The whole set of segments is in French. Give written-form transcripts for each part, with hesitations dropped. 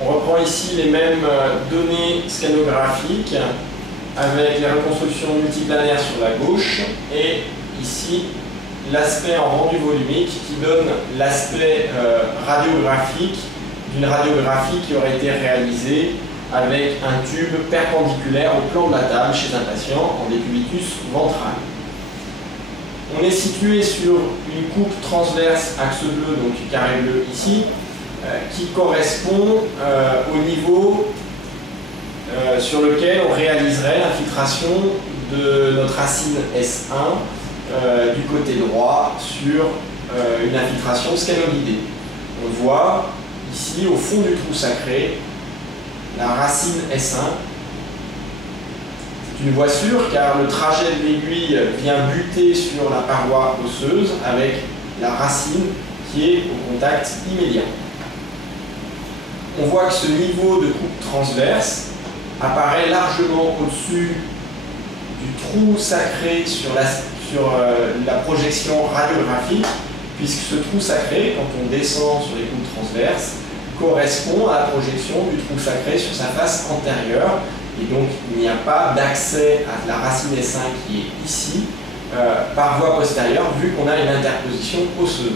On reprend ici les mêmes données scanographiques avec les reconstructions multiplanaires sur la gauche et ici l'aspect en rendu volumique qui donne l'aspect radiographique d'une radiographie qui aurait été réalisée avec un tube perpendiculaire au plan de la table chez un patient en décubitus ventral. On est situé sur une coupe transverse axe bleu, donc carré bleu ici, qui correspond au niveau sur lequel on réaliserait l'infiltration de notre racine S1 du côté droit sur une infiltration scanoguidée. On voit ici au fond du trou sacré la racine S1. C'est une voie sûre car le trajet de l'aiguille vient buter sur la paroi osseuse avec la racine qui est au contact immédiat. On voit que ce niveau de coupe transverse apparaît largement au-dessus du trou sacré sur la projection radiographique, puisque ce trou sacré, quand on descend sur les coupes transverses, correspond à la projection du trou sacré sur sa face antérieure, et donc il n'y a pas d'accès à la racine S1 qui est ici, par voie postérieure, vu qu'on a une interposition osseuse.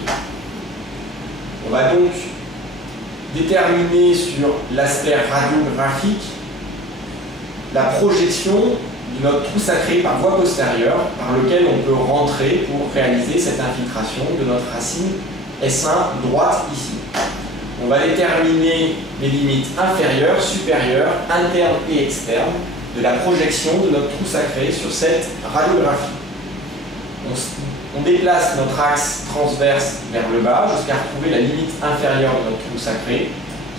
On va donc déterminer sur l'aspect radiographique la projection de notre trou sacré par voie postérieure, par lequel on peut rentrer pour réaliser cette infiltration de notre racine S1 droite ici. On va déterminer les limites inférieures, supérieures, internes et externes de la projection de notre trou sacré sur cette radiographie. On déplace notre axe transverse vers le bas jusqu'à retrouver la limite inférieure de notre trou sacré,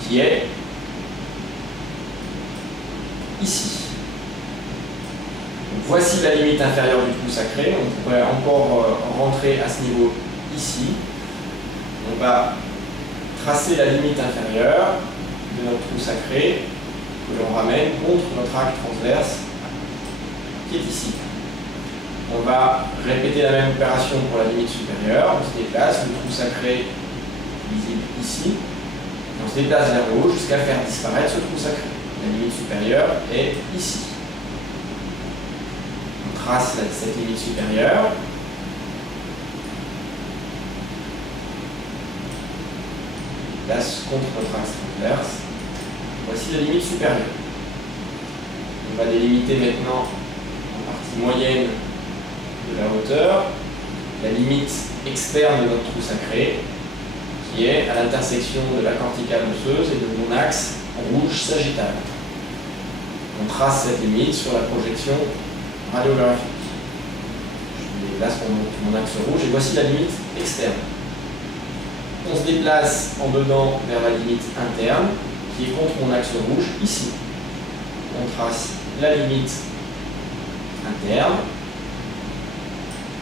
qui est ici. Donc, voici la limite inférieure du trou sacré. On pourrait encore rentrer à ce niveau ici. On va tracer la limite inférieure de notre trou sacré que l'on ramène contre notre axe transverse qui est ici. On va répéter la même opération pour la limite supérieure. On se déplace, le trou sacré visible ici. On se déplace vers le haut jusqu'à faire disparaître ce trou sacré. La limite supérieure est ici. On trace cette limite supérieure. On place contre notre axe transverse. Voici la limite supérieure. On va délimiter maintenant en partie moyenne de la hauteur la limite externe de notre trou sacré, qui est à l'intersection de la corticale osseuse et de mon axe rouge sagittal. On trace cette limite sur la projection radiographique. Je déplace mon axe rouge et voici la limite externe. On se déplace en dedans vers la limite interne qui est contre mon axe rouge ici. On trace la limite interne.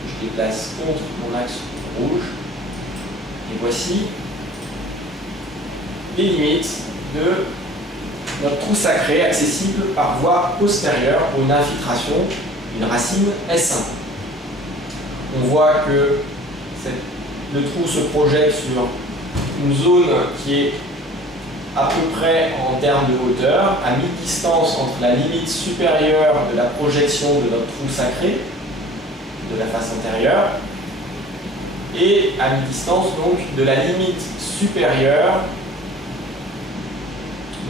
Je déplace contre mon axe rouge. Et voici les limites de notre trou sacré accessible par voie postérieure pour une infiltration d'une racine S1. On voit que le trou se projette sur une zone qui est à peu près en termes de hauteur, à mi-distance entre la limite supérieure de la projection de notre trou sacré, de la face antérieure, et à mi-distance donc de la limite supérieure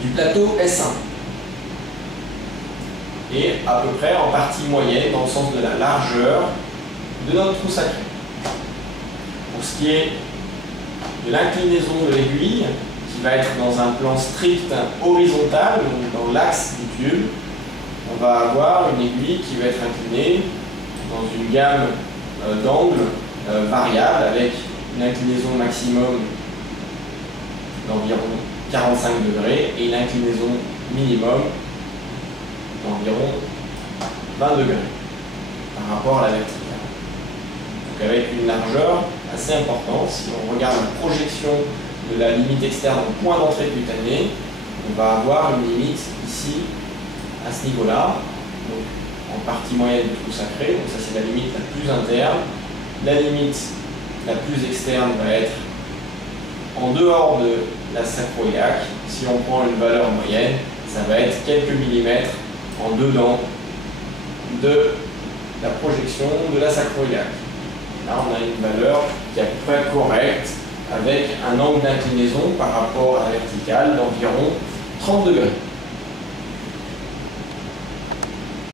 du plateau S1. Et à peu près en partie moyenne dans le sens de la largeur de notre trou sacré. Pour ce qui est de l'inclinaison de l'aiguille, qui va être dans un plan strict horizontal, donc dans l'axe du tube, on va avoir une aiguille qui va être inclinée dans une gamme d'angles variable avec une inclinaison maximum d'environ 45 degrés et une inclinaison minimum d'environ 20 degrés par rapport à la verticale. Donc avec une largeur assez importante, si on regarde la projection de la limite externe au point d'entrée cutanée, on va avoir une limite ici, à ce niveau-là, donc en partie moyenne du trou sacré, donc ça c'est la limite la plus interne. La limite la plus externe va être en dehors de la sacroiliaque. Si on prend une valeur moyenne, ça va être quelques millimètres en dedans de la projection de la sacroiliaque. Là, on a une valeur qui est à peu près correcte, avec un angle d'inclinaison par rapport à la verticale d'environ 30 degrés.